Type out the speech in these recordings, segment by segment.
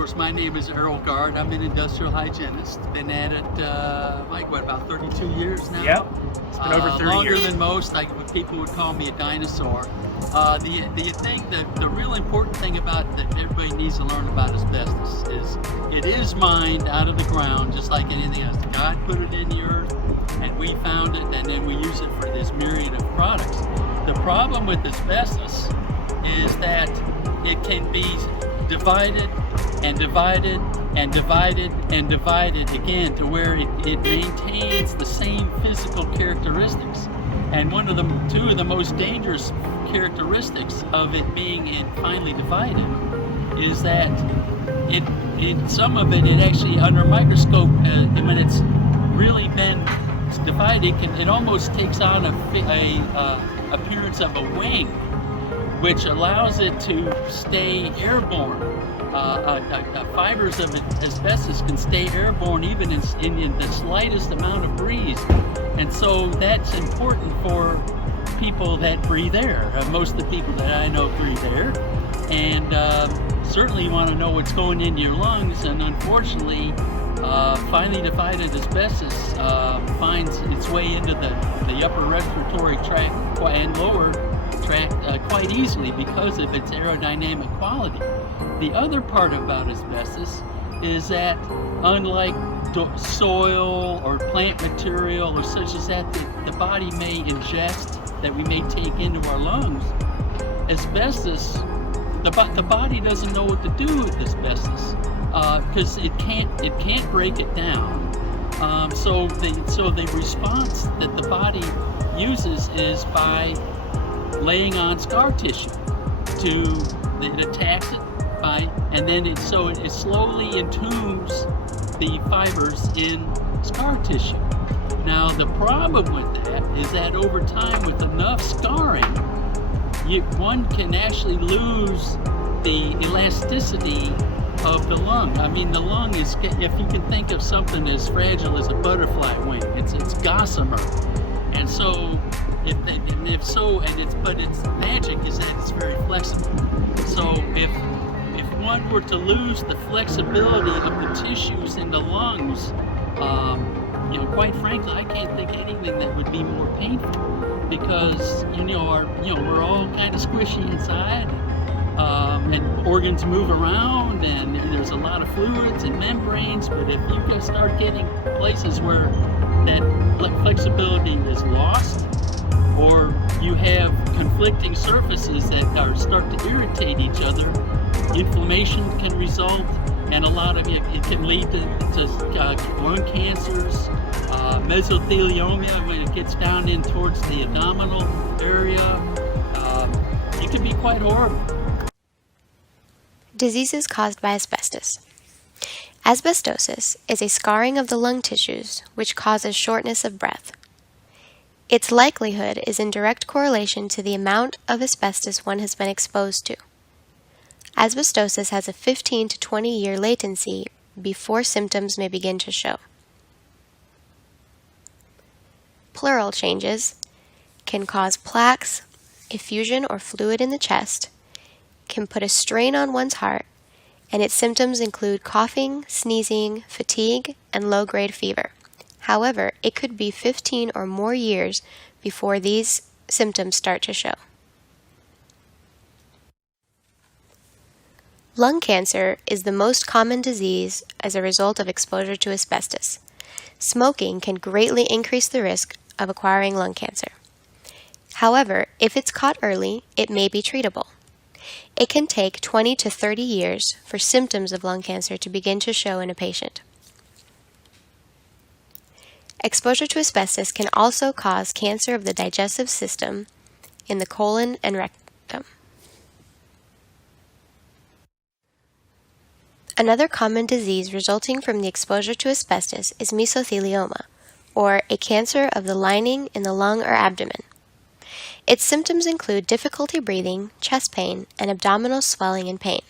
course, my name is Errol Gard. I'm an industrial hygienist. Been at it, about 32 years now? Yep, it's been over 30 longer years. than most. People would call me a dinosaur. The real important thing about that everybody needs to learn about asbestos is it is mined out of the ground, just like anything else. God put it in the earth, and we found it, and then we use it for this myriad of products. The problem with asbestos is that it can be divided and divided and divided and divided again to where it maintains the same physical characteristics. And two of the most dangerous characteristics of it being finely divided is that some of it actually under a microscope, when it's really been divided, it almost takes on a appearance of a wing, which allows it to stay airborne. Fibers of asbestos can stay airborne even in the slightest amount of breeze. And so that's important for people that breathe air. Most of the people that I know breathe air. And certainly you want to know what's going into your lungs. And unfortunately, finely divided asbestos finds its way into the upper respiratory tract and lower tract quite easily because of its aerodynamic quality. The other part about asbestos is that unlike soil or plant material or such as that the body may ingest, that we may take into our lungs, asbestos, the body doesn't know what to do with asbestos because it can't break it down. So the response that the body uses is by laying on scar tissue. It attacks it and then it slowly entombs the fibers in scar tissue. Now the problem with that is that over time, with enough scarring, one can actually lose the elasticity of the lung. I mean, the lung is, if you can think of something as fragile as a butterfly wing, it's gossamer. And so, but its magic is that it's very flexible. So if one were to lose the flexibility of the tissues in the lungs, quite frankly, I can't think of anything that would be more painful because we're all kind of squishy inside, and organs move around, and there's a lot of fluids and membranes. But if you can start getting places where that flexibility is lost, or you have conflicting surfaces that start to irritate each other, inflammation can result, and it can lead to lung cancers, mesothelioma when it gets down in towards the abdominal area. It can be quite horrible. Diseases caused by asbestos. Asbestosis is a scarring of the lung tissues which causes shortness of breath. Its likelihood is in direct correlation to the amount of asbestos one has been exposed to. Asbestosis has a 15 to 20 year latency before symptoms may begin to show. Pleural changes can cause plaques, effusion or fluid in the chest, can put a strain on one's heart, and its symptoms include coughing, sneezing, fatigue, and low-grade fever. However, it could be 15 or more years before these symptoms start to show. Lung cancer is the most common disease as a result of exposure to asbestos. Smoking can greatly increase the risk of acquiring lung cancer. However, if it's caught early, it may be treatable. It can take 20 to 30 years for symptoms of lung cancer to begin to show in a patient. Exposure to asbestos can also cause cancer of the digestive system in the colon and rectum. Another common disease resulting from the exposure to asbestos is mesothelioma, or a cancer of the lining in the lung or abdomen. Its symptoms include difficulty breathing, chest pain, and abdominal swelling and pain.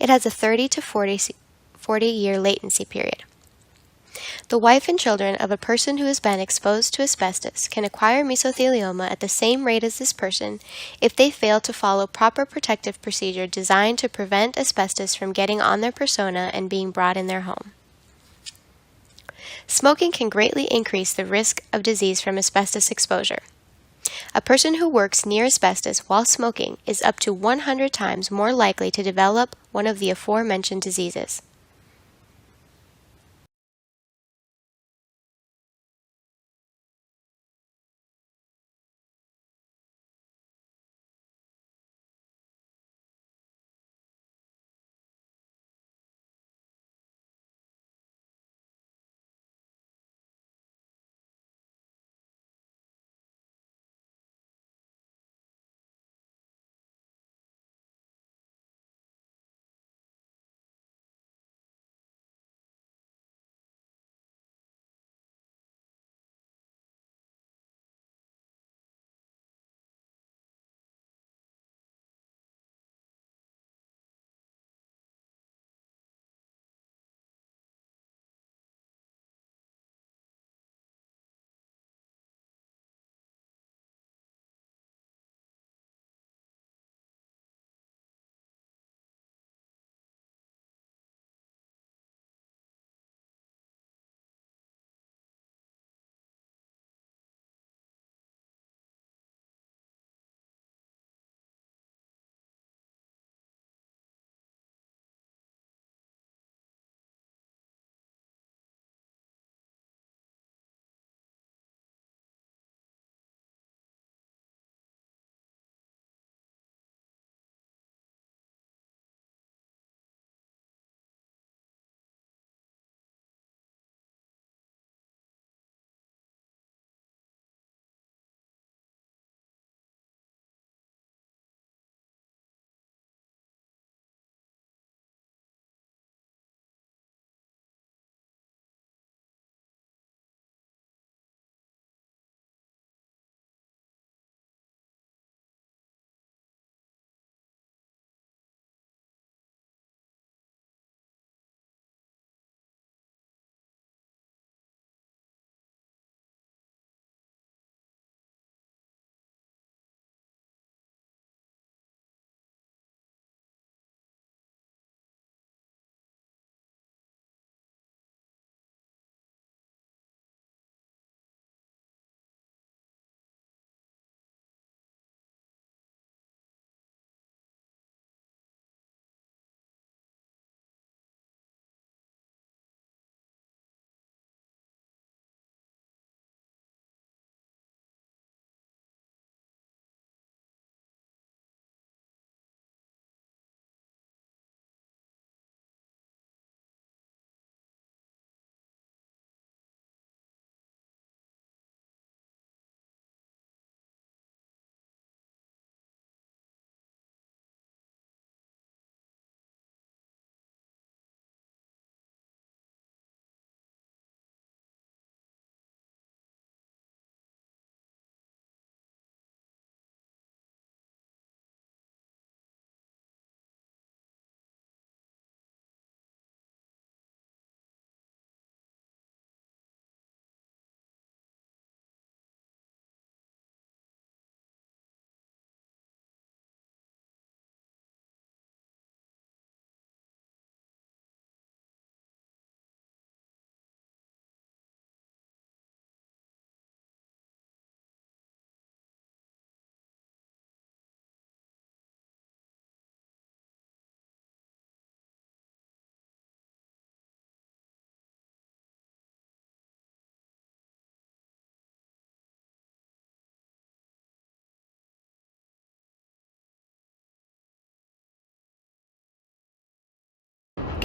It has a 30 to 40 year latency period. The wife and children of a person who has been exposed to asbestos can acquire mesothelioma at the same rate as this person if they fail to follow proper protective procedure designed to prevent asbestos from getting on their persona and being brought in their home. Smoking can greatly increase the risk of disease from asbestos exposure. A person who works near asbestos while smoking is up to 100 times more likely to develop one of the aforementioned diseases.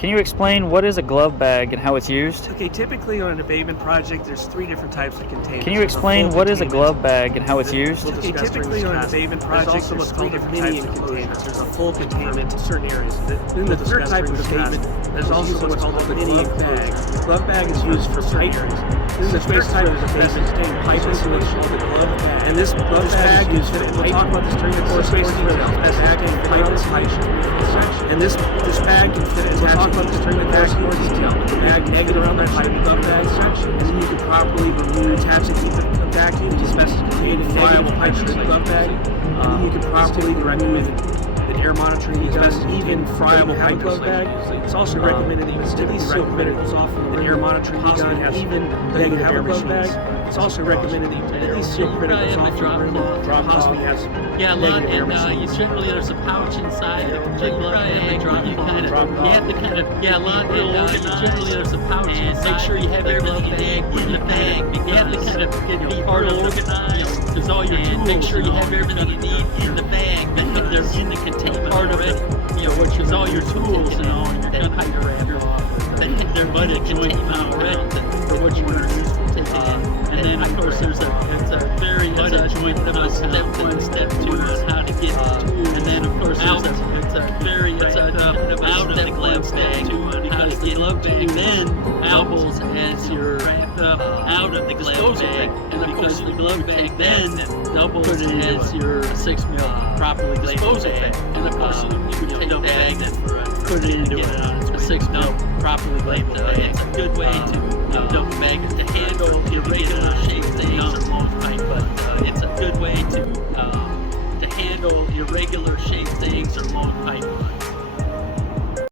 Can you explain what is a glove bag and how it's used? Okay, typically on an abatement project, there's three different types of containers. Can you explain what is a glove bag and how it's used? Okay, typically on an abatement project, there's three different types of containers. There's a full containment in certain areas. Then the third type of abatement, there's also what's called a mini bag. The glove bag is used for pipe. Then the third type of abatement contains pipe into what's called a glove bag. And this glove bag is used for, we'll talk about this during the course, basically, as acting pipe and pipe. And this bag can fit. We'll talk about the string bag in more detail. The bag hanging around that pipe glove bag section, and then you can properly remove, attach and keep it vacuumed as best as containing friable pipe string glove bag. You can properly remove an air monitoring gun, even friable pipe glove bag. It's also recommended that steady seal criticals off an air monitoring gun, even negative glove bag. It's also recommended that at least seal criticals off the rim, possibly has Yeah, a lot, and you generally there's a pouch inside the glove bag. You kind of, you have to kind of, yeah, a lot, and generally there's a pouch inside. Make sure you have everything you need in the bag. You have to kind of be part of organized, because all your tools. Make sure you have everything you need in the bag. They're in the containment part of it. You know, which is all your tools and all your gun they're butted containment already for what you want to use for taking in. And then of course there's a very joint step 1, step 2 on how to get the tool. And then of course out of the glove bag on how to get glove bag. Then doubles as your out of the glove bag, and of course the glove bag then doubles as your 6mm properly disposal bag. And of course you can take the bag and put it into a 6mm properly labeled bag. It's a good way to double bag to handle irregular shaped things or long pipe, but it's a good way to handle irregular shaped things or long pipe.